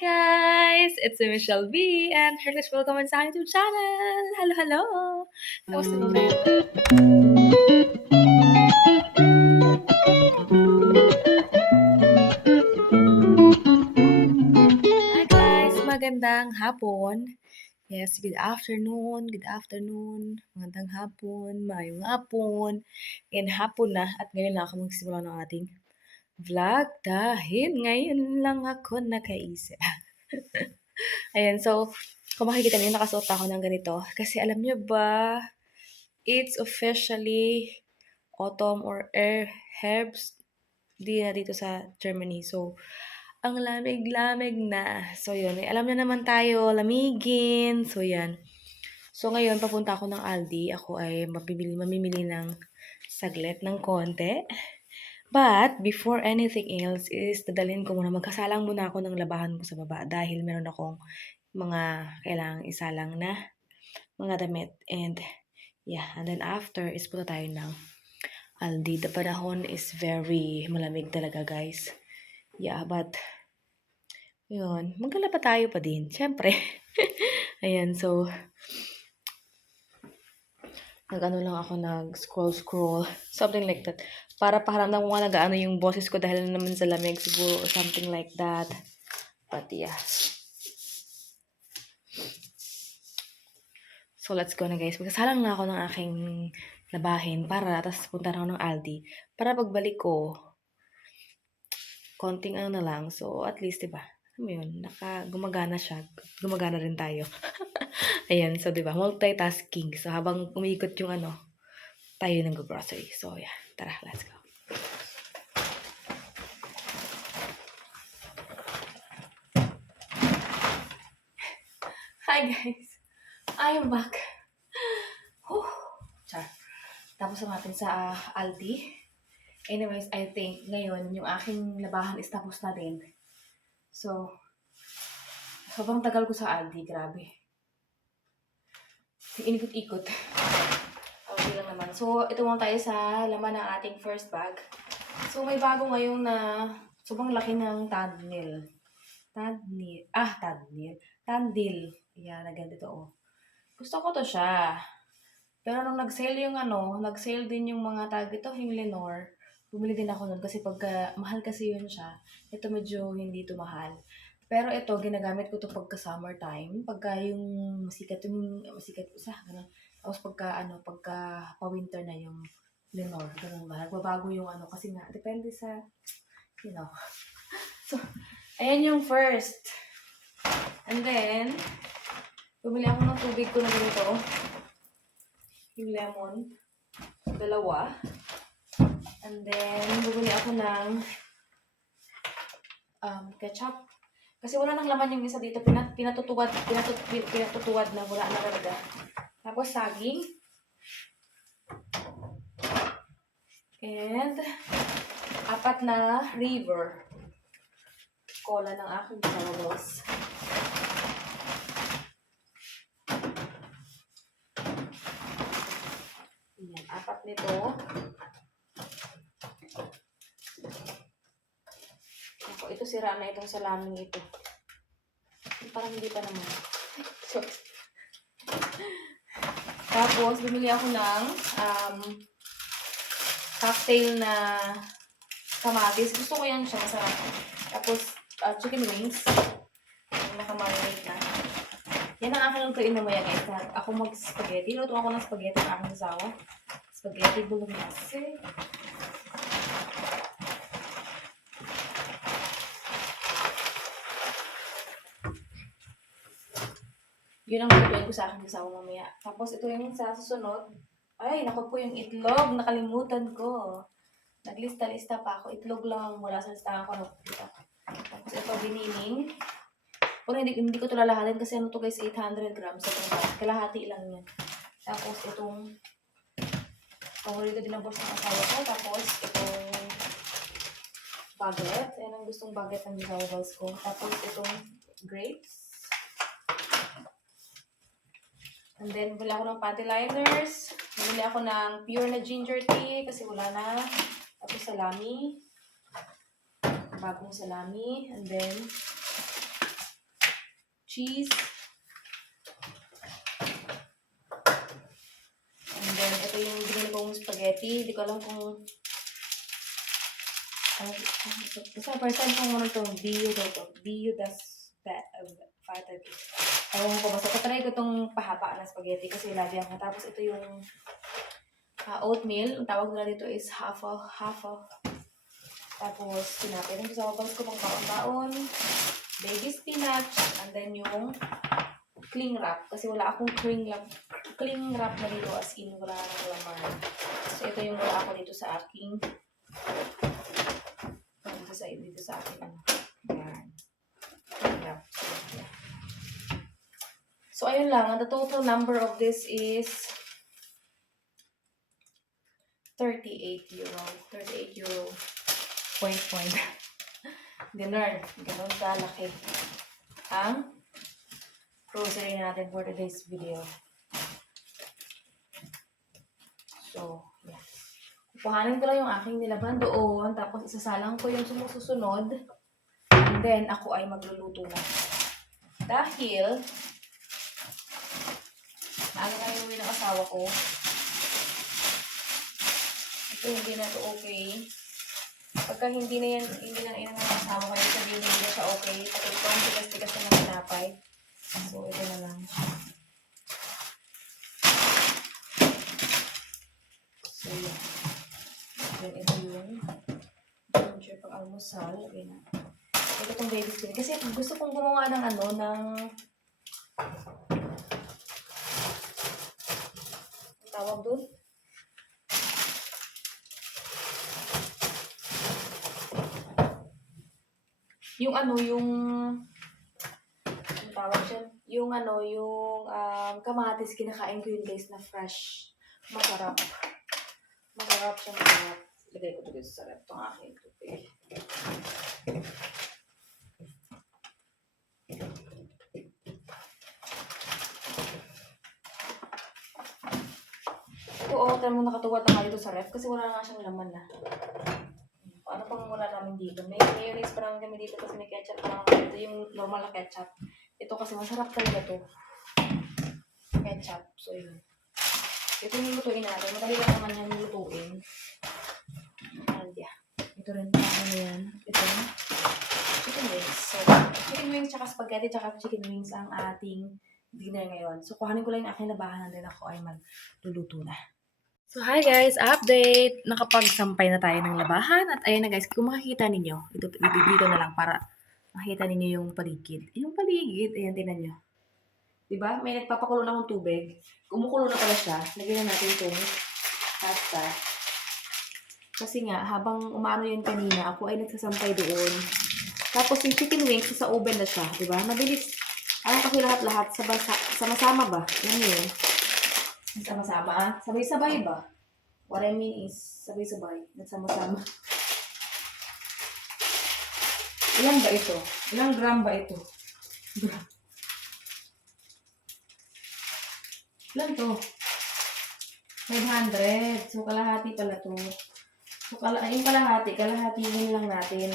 guys! It's Michelle B and heartily welcome sa aking YouTube channel! Hello, hello! Kamusta po kayo? Hi guys! Magandang hapon! Yes, good afternoon, magandang hapon, maayong hapon, and hapon na at ngayon lang ako magsimula ng ating vlog dahil ngayon lang ako nakaisip. Ayan, so, kung makikita niyo, nakasuot ako ng ganito. Kasi alam niyo ba, it's officially autumn or herbst di na dito sa Germany. So, ang lamig-lamig na. So, yun. Alam na naman tayo, lamigin. So, yan. So, ngayon, papunta ako ng Aldi. Ako ay mamimili ng saglit ng konti. But, before anything else, is dadalhin ko muna, magkasalang muna ako ng labahan ko sa baba dahil meron akong mga kailangang isalang na mga damit. And, yeah. And then after, is punta tayo ng Aldi. The panahon is very malamig talaga, guys. Yeah, but, yun. Magkala pa tayo pa din. Siyempre. Ayan, so, nag-ano lang ako, nag-scroll. Something like that. Para pakiramdam ko nga nag-ano yung boses ko dahil naman sa lamig siguro or something like that. But, yeah. So, let's go na guys. Magsasalang na ako ng aking labahin para, tapos punta na ako ng Aldi. Para pagbalik ko, konting ano na lang. So, at least, diba? Alam mo yun, gumagana siya. Gumagana rin tayo. Ayan, so diba, multitasking. So, habang umiikot yung ano, tayo nag-grocery. So, yeah. Tara, let's go. Hi, guys. I'm back. Whew. Char. Tapos natin sa Aldi. Anyways, I think ngayon yung aking labahan is tapos na din. So, sobrang tagal ko sa Aldi. Grabe. Inikot-ikot. Okay lang naman. So, ito muna tayo sa laman ng ating first bag. So, may bago ngayon na sobrang laki ng Tandil. Tandil. Ayan, na ganito oh. Gusto ko to siya. Pero nung nag-sale yung nag-sale din yung mga tag ito, yung Lenore. Bumili din ako nun kasi pagka, mahal kasi yun siya. Ito medyo hindi to mahal. Pero ito, ginagamit ko to pagka summertime. Pagka yung masikat isa, gano'n. Tapos pagka pa-winter na yung Lenore, gano'n ba? Nagbabago yung kasi nga, depende sa, you know. So, ayan yung first. And then, bumili ako ng tubig ko na ganito. Yung lemon. Dalawa. And then, bumili ako ng ketchup. Kasi wala nang laman yung isa dito. Pinatutuwad na wala na talaga. Tapos, saging. And, 4 na river. Cola ng aking ginagawas. Ayan, 4 nito. Ako, ito sira na itong salaming ito. Parang hindi pa naman. So, tapos, bumili ako ng cocktail na kamatis. Gusto ko yan siya, masarap. Tapos, chicken wings. Nakamarinate na. Yan ang aking lutuin mamaya guys. Ako mag-spaghetti. Luto ako ng spaghetti ng aking asawa. Spaghetti bolognese. Yun ang lutuin ko sa aking asawa mamaya. Tapos ito yung sa susunod. Ay, naku po yung itlog. Nakalimutan ko. Naglista-lista pa ako. Itlog lang wala sa listahan ko. Tapos ito, binining. Pero hindi ko ito lalahatin kasi to guys, 800 grams. So, kalahati lang yan. Tapos itong paborito din ang boss ng asawa ko. Tapos itong baguette. Yan ang gustong baguette ng ginagawas ko. Tapos itong grapes. And then, bumili ako ng panty liners. Bumili ako ng pure na ginger tea kasi wala na. Tapos salami. Bagong salami. And then, cheese. And then, ito yung binili kong spaghetti. Hindi ko alam kung... basta first time kong ano itong Dio daw ito. Dio das Fatal. Ewan ko, basta patry ko itong pahaba na spaghetti kasi lagi ako. Tapos ito yung oatmeal. Ang tawag nila dito is half a. Tapos, tinapin ko sa mabas ko pang baon-baon. Baby spinach. And then yung cling wrap. Kasi wala akong cling wrap na dito. As in, wala nang laman. So, ito yung wala ako dito sa aking dito sa akin. Ayan. Cling wrap. So, ayun lang. The total number of this is 38 euro. 38 euro. Point. Ganun kalaki ang grocery natin for today's video. So, yes. Kukuhanin ko lang yung aking nilaban doon, tapos isasalang ko yung sumusunod, and then ako ay magluluto na. Dahil, maaga na yung uwi ng asawa ko. Ito hindi na ito okay. Pagka hindi na yan ng asawa ko, yung sabihin hindi na siya okay. Pati ito ang tigas-tigas na tinapay. So, ito na lang. So, yan. Then, ito yung ginger pang almusal. Okay na. Ito itong baby spinach. Kasi gusto kong gumawa ng tawag doon? Yung tawag dyan? Yung kamatis, kinakain ko yun guys na fresh. Masarap. Masarap siya, masarap. Lagay ko ito dito sa rep. Itong aking tubig. Ito, tayo mo nakatuwad na nga dito sa rep kasi wala nga siyang laman na. Ano pang wala namin dito? May mayonnaise pa naman kami dito kasi may ketchup pa naman. Ito yung normal na ketchup. Ito kasi masarap talaga to. Ketchup. So, yun. Ito yung lutuin natin. Madali lang naman yan lutuin. And yeah. Ito rin. Ano yan? Ito. Chicken wings. So, chicken wings tsaka spaghetti tsaka chicken wings ang ating dinner ngayon. So, kuhanin ko lang yung aking labahan and then ako ay magluluto na. So, hi guys! Update! Nakapagsampay na tayo ng labahan. At ayun na guys, kung makikita ninyo, dito na lang para makita ninyo yung paligid. Yung paligid, ayan, tinan nyo. Diba? May nagpapakulo na akong tubig. Kumukulo na pala siya. Lagyan na natin itong pasta. Kasi nga, habang umaano yun kanina, ako ay nagsasampay doon. Tapos yung chicken wings, sa oven na siya. Diba? Mabilis. Ano kasi lahat-lahat, sama-sama ba? Yan yun. Sama-sama. Sabay-sabay ba? What I mean is, sabay-sabay. Nagsama-sama. Ilan ba ito? Ilang gram ba ito? Ilan to? 500. So, kalahati pala to. So, yung kalahati yun lang natin.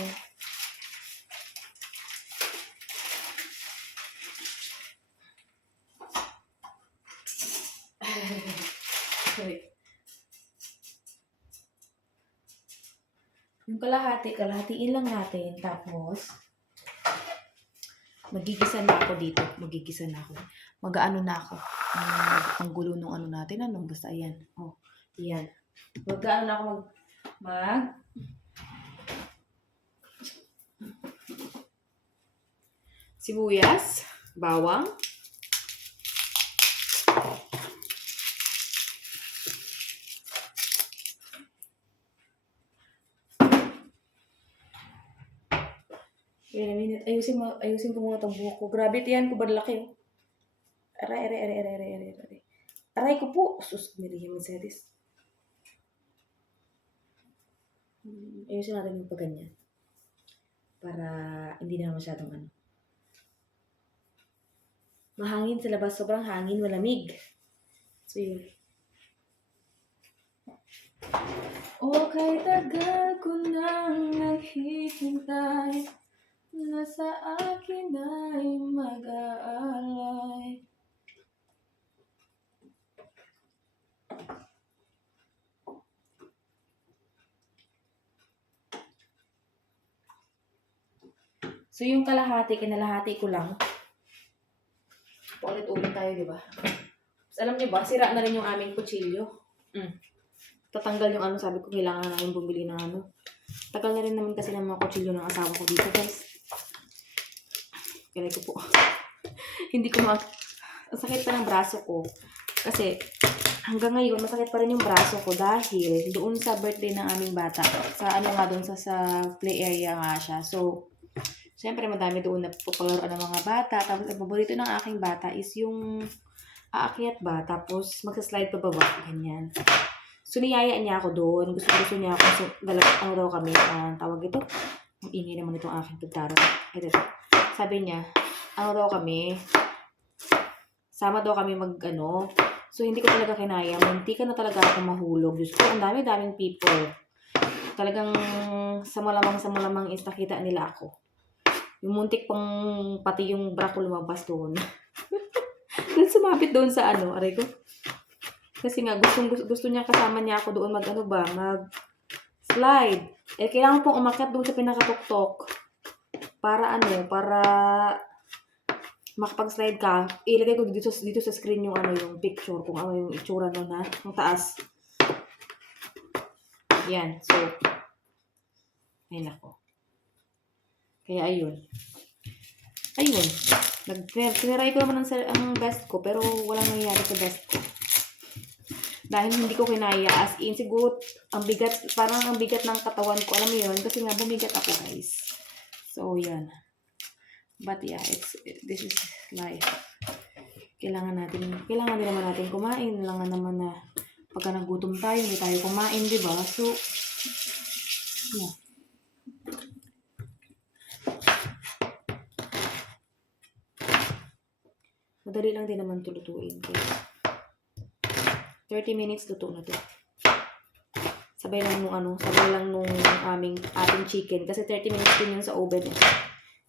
Sorry. Yung kalahatiin lang natin. Tapos, magigisa na ako dito. Mag-ano na ako. Ang gulo nung ano natin. Basta ayan. Oh, ayan. Mag-ano na ako sibuyas, bawang, wait a minute. Ayusin ko muna itong buhok ko. Grabe, tiyan ko ba laki? Aray. Aray ko po. Sus, nilihim mo series. Ayusin natin yung pagganyan. Para hindi na masyadong mahangin sa labas. Sobrang hangin, malamig. So, yun. Okay, tagal ko nang naghihintay. na sa akin ay mag-aalay. So, yung kalahati, kinalahati ko lang. Paulit-ulit tayo, di ba? So, alam niyo ba, sira na rin yung aming kutsilyo. Tatanggal yung ano, sabi ko, kailangan na namin bumili ng ano. Tagal na rin naman kasi ng mga kutsilyo ng asawa ko dito, guys. Kaya ko po. Hindi ko ang sakit pa ng braso ko. Kasi, hanggang ngayon, masakit pa rin yung braso ko dahil doon sa birthday ng aming bata. Sa ano nga doon, sa play area nga siya. So, siyempre, madami doon na pupalaroan ng mga bata. Tapos, ang paborito ng aking bata is yung aakyat ba, tapos magsa-slide pa baba, ganyan. So, niyaya niya ako doon. Gusto niya ako, ano daw kami, tawag ito. Ang ingay naman itong aking pagtaro. Ito. Sabi niya, ano daw kami, sama daw kami mag-ano. So, hindi ko talaga kinaya. Munti ka na talaga ako mahulog. Diyos ko, ang dami-daming people. Talagang sa malamang is nakita nila ako. Yung muntik pang pati yung bra ko lumabas doon. Doon sumabit doon sa ano, aray ko. Kasi nga, gusto niya kasama niya ako doon mag-slide. Eh, kailangan pong umakyat doon sa pinakatuktok. Para makapag-slide ka. Ilagay ko dito sa screen yung yung picture, kung ano yung itsura nun ha. Ang taas. Yan. So, ayun ako. Kaya ayun. Ayun. Tiniray ko naman ang best ko, pero walang nangyayari sa best ko. Dahil hindi ko kinaya, as in, siguro, parang ang bigat ng katawan ko. Alam mo yun? Kasi nga, bumigat ako, guys. So, yan. But yeah, this is life. Kailangan din naman natin kumain. Kailangan naman na pagka nagutom tayo, hindi tayo kumain, di ba? So, yeah. Madali lang din naman tulutuin. 30 minutes luto na to. Sabay lang nung ating chicken. Kasi 30 minutes din yun sa oven.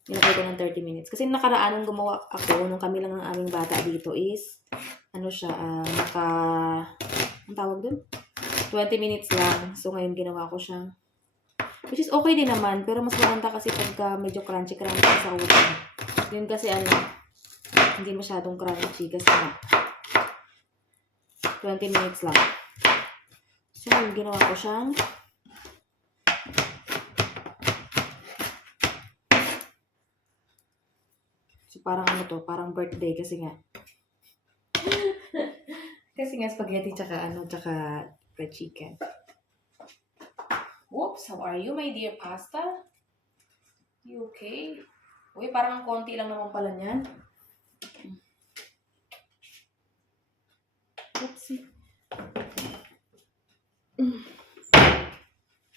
Nilagay ko ng 30 minutes. Kasi nakaraan nung gumawa ako, nung kami lang ang aming bata dito is, ang tawag dun? 20 minutes lang. So, ngayon ginawa ko siya. Which is okay din naman, pero mas maganda kasi pagka medyo crunchy sa oven. Yun kasi hindi masyadong crunchy kasi 20 minutes lang. So, ginawa ko siyang parang birthday kasi nga. Kasi nga spaghetti tsaka fried chicken. Whoops, how are you, my dear pasta? You okay? Uy, parang ang konti lang naman pala niyan. Oopsie.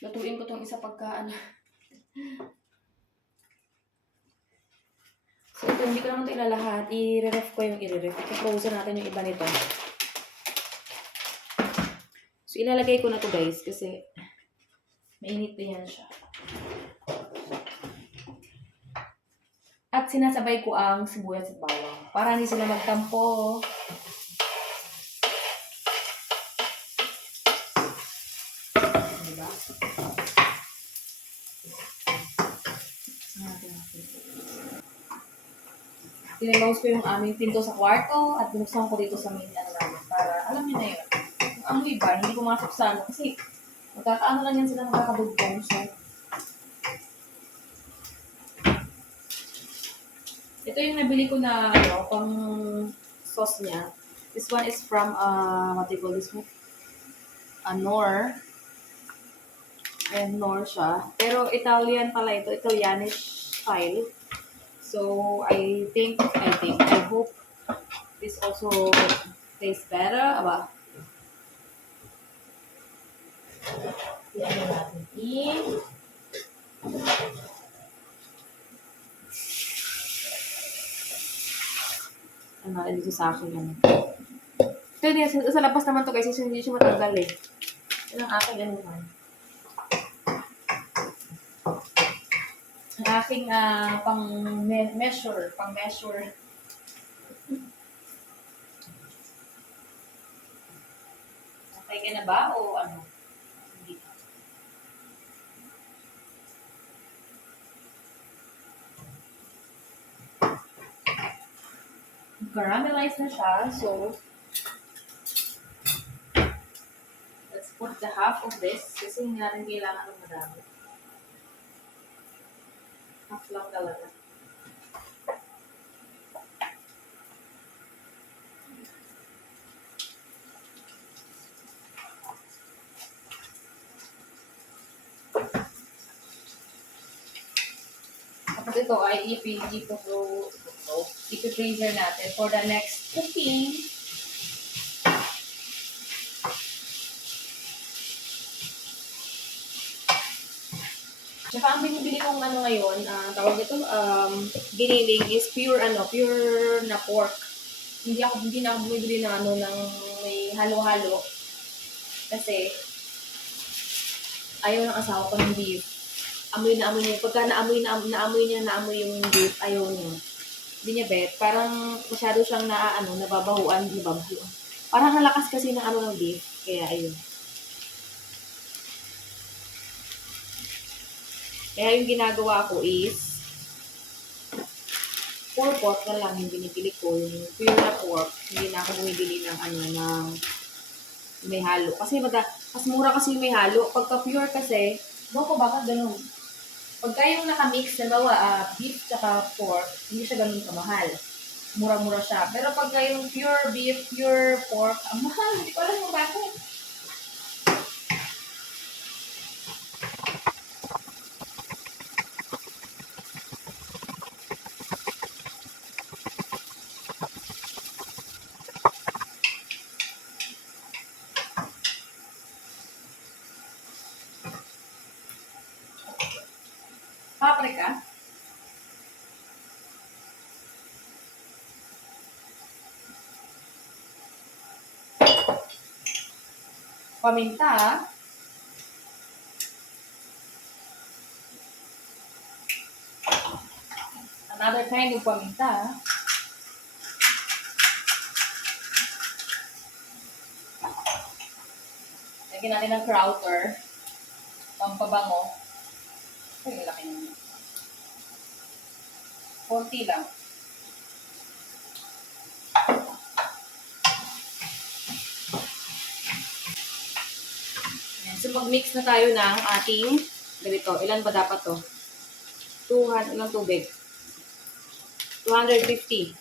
Lutuin ko tong isa pagkaan. So, ito, hindi ko naman ito ilalahat. I-ref ko yung i-ref. I-frozen natin yung iba nito. So, ilalagay ko na to guys kasi mainit na yan siya. At sinasabay ko ang sibuyas at bawang para hindi sila magtampo. Diba? Tinimouse ko yung aming pinto sa kwarto at binuksan ko dito sa main namin para alam niyo na yun. Yung amoy ba, hindi pumasok sa kasi magkakaano lang yan sila magkakabugtong. So, ito yung nabili ko na pang sauce niya. This one is from, what do you call this one? Knorr. And Knorr siya. Pero Italian pala ito. Italianish style. So, I hope this also tastes better. Aba. Yan natin. Dito sa akin yan. Ito, sa labas naman to guys, hindi siya matanggal eh. Yan ang akin yan naman. Ang aking pang-measure. Okay ka na ba o ano? Hindi. Caramelize na siya. So, let's put the half of this. Kasi hindi natin kailangan ng madami. Half lang talaga. Tapos ito ay ipi-freezer natin for the next cooking. Tsaka ang binibili kong ano ngayon, tawag ito, giniling is pure na pork. Hindi na ako bumibili ng ng may halo-halo. Kasi ayaw ng asawa ko ng beef. Amoy na amoy niya. Pagka naamoy yung beef, ayaw niya. Hindi niya bet. Parang masyado siyang nababahuan. Parang ang lakas kasi ng ng beef. Kaya ayun. Kaya yung ginagawa ko is pure pork na lang yung binibili ko. Yung pure na pork. Hindi na ako bumibili ng ng may halo. Kasi mas mura kasi yung may halo. Pagka pure kasi, bakit ganun? Pagka yung nakamix, nabawa, beef tsaka pork, hindi siya ganun kamahal. Mura-mura siya. Pero pagka yung pure beef, pure pork, ang mahal. Hindi ko alam kung bakit. Paprika. Paminta. Another kind of paminta. Lagyan natin ng crowder. Pampabango. Ay, laki naman. Konti lang. So, mag-mix na tayo ng ating ganito. Ilan ba dapat to? 200, ilang tubig? 250.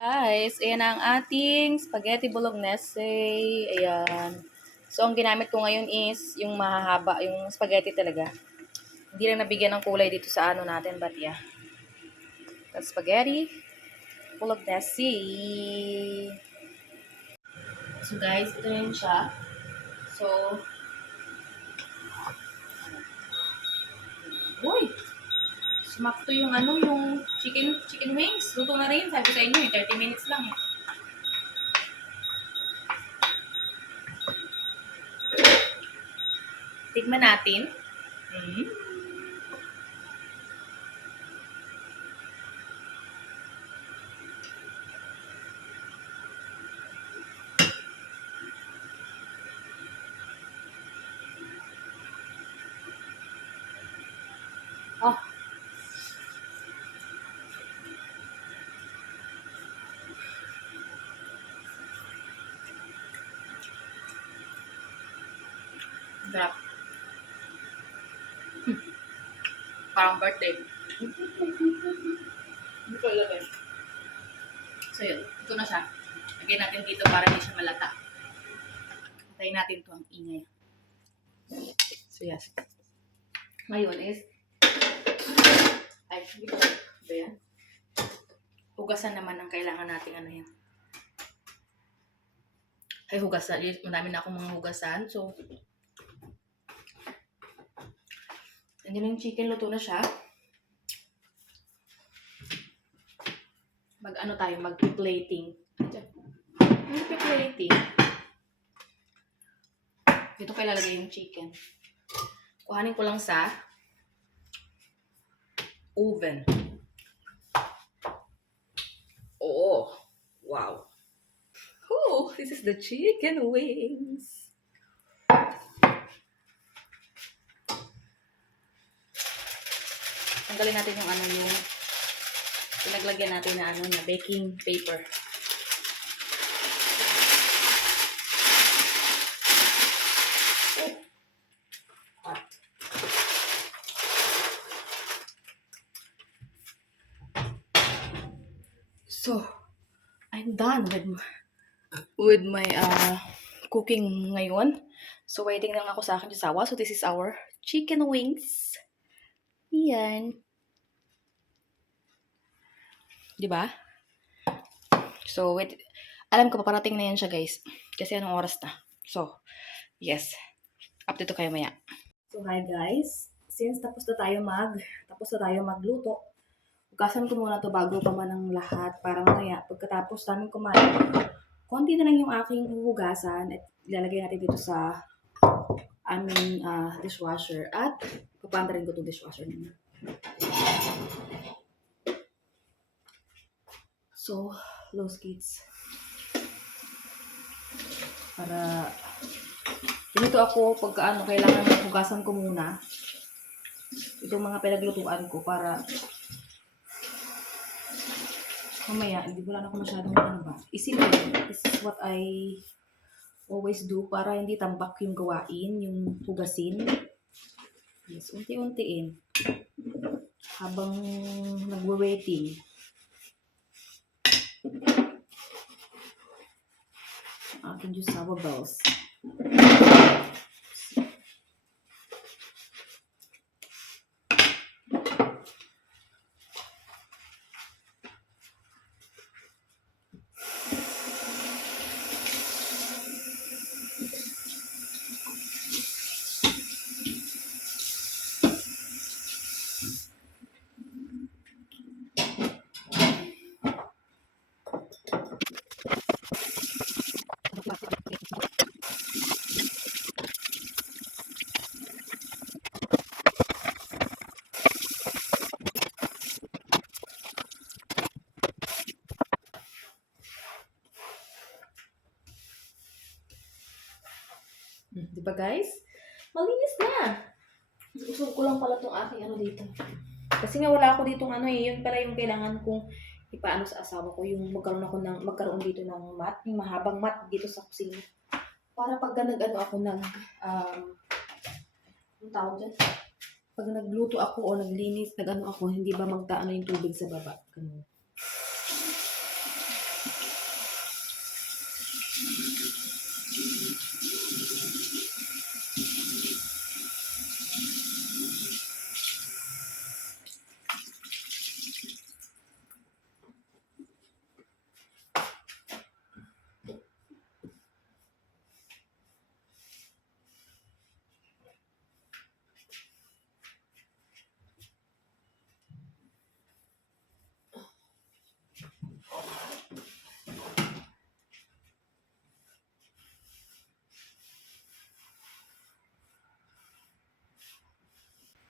Guys, ayan ang ating spaghetti bolognese. Ayan. So, ang ginamit ko ngayon is yung mahahaba, yung spaghetti talaga. Hindi lang nabigyan ng kulay dito sa ano natin, but yeah. The spaghetti bolognese. So, guys, ito na yun siya. So, uy! Sumakto yung yung chicken wings. Luto na rin. Sabi sa inyo, 30 minutes lang eh. Tikman natin. Oh. Sarap. Parang birthday. Hindi ko ilagay. So yun, ito na siya. Lagyan natin dito para hindi siya malata. Patayin natin to ang ingay. So yes. Ngayon is, ay, hindi ko ba yan? Hugasan naman ang kailangan natin ano yan. Ay, hugasan. Marami na akong mga hugasan. So, andyan yung chicken, luto na siya. Mag-ano tayo, mag-plating. Mag-plating. Dito ko ilalagay yung chicken. Kuhanin ko lang sa oven. Oh, wow. Oh, this is the chicken wings. Tanggalin natin yung ano yung pinaglagyan natin na ano na baking paper. So, I'm done with my cooking ngayon. So, waiting lang ako sa akin sa sawa. So, this is our chicken wings. Yan. Diba? So, wait. Alam ko, paparating na yan siya, guys. Kasi anong oras na. So, yes. Update to kayo maya. So, hi guys. Since tapos na tayo magluto, hugasan ko muna to bago pa man ang lahat. Para mamaya, pagkatapos namin kumain, konti na lang yung aking hugasan at ilalagay natin dito sa aming dishwasher. At papanda rin ko itong dishwasher nila. So, those kids. Para ganito ako pagka kailangan hugasan ko muna itong mga pinaglutuan ko para mamaya hindi ko lang ako masyadong isipin. This is what I always do para hindi tambak yung gawain, yung hugasin. Yes, unti-untiin habang nagwe-waiting. Akin yung sour bells. Diba guys? Malinis na! Usog ko lang pala itong aking dito. Kasi nga wala ako dito yun pala yung kailangan kong ipaano sa asawa ko, yung magkaroon dito ng mat, yung mahabang mat dito sa kusina. Para pag ako ang tawag dyan? Pag nagluto ako o naglinis, ako, hindi ba magtaano yung tubig sa baba. Ganun.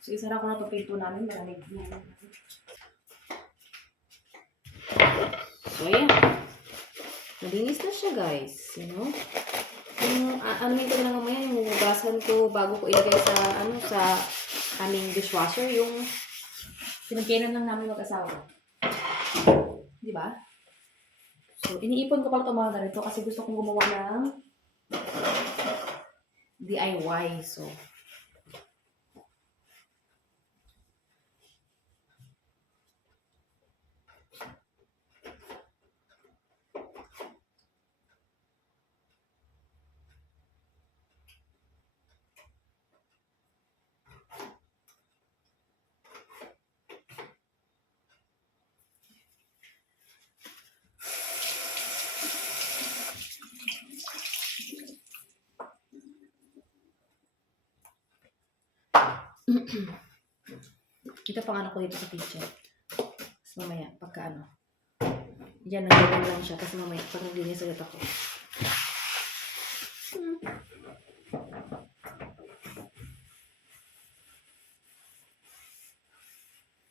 So, isara ko na itong pinto namin. Malamig na. So, ayan. Malinis na siya, guys. You know? Yung, ko na lang mamaya, yung hugasan ko bago ko ilagay sa aming dishwasher, yung pinagkainan lang namin mag-asawa. Diba? So, iniipon ko pala itong mga ganito kasi gusto kong gumawa ng DIY. So, Ito pang ano ko dito sa kitchen. Tapos mamaya, pagka ano, yan, nagdagan lang siya. Tapos mamaya, pag naglinis ulit ako.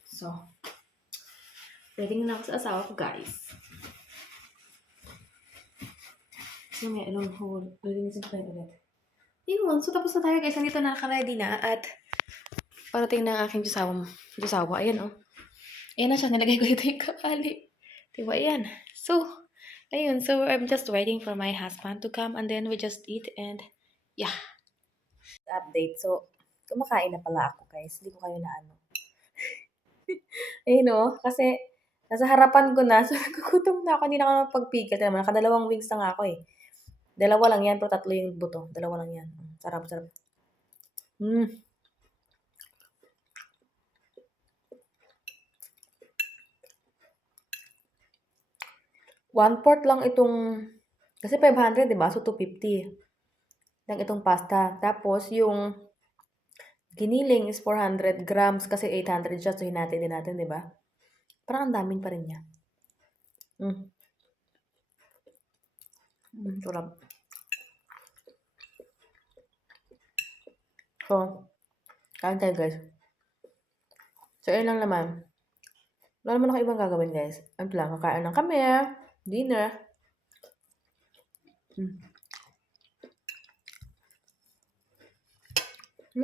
So, ready na ako sa asawa ko, guys. So, may ilang hole. Lilinisin ko tayo ulit. Yun, so tapos na tayo, guys. Nandito na, naka-ready na. At parating na ang aking Diyosawa. Ayan, oh. Ayan na siya. Nilagay ko dito yung kapali. Diba, ayan. So, ayun. So, I'm just waiting for my husband to come. And then, we just eat. And, yeah. Update. So, kumakain na pala ako, guys. Hindi ko kayo na ano. Ayun, oh. Kasi, nasa harapan ko na. So, nagugutom na ako. Hindi na ako napagpigil. Tignan mo, nakadalawang wings na nga ako, eh. Dalawa lang yan, pero tatlo yung buto. Dalawa lang yan. Sarap, sarap. One-fourth lang itong, kasi 500, di ba? So, 250 lang itong pasta. Tapos, yung giniling is 400 grams kasi 800 siya. So, hinati din natin, di ba? Parang ang daming pa rin niya. Sarap. So, kain tayo, guys. So, ayun lang naman. Wala naman ako ibang gagawin, guys. Ano lang, kakain lang kami. Dinner.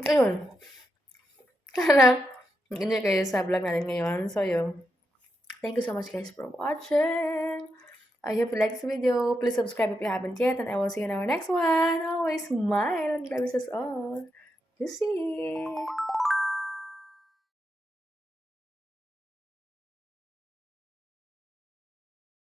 Ayun. Sana, mag-enjoy kayo sa vlog natin ngayon. So, yun. Thank you so much, guys, for watching. I hope you like this video. Please subscribe if you haven't yet. And I will see you in our next one. Always smile and God bless us all. You see.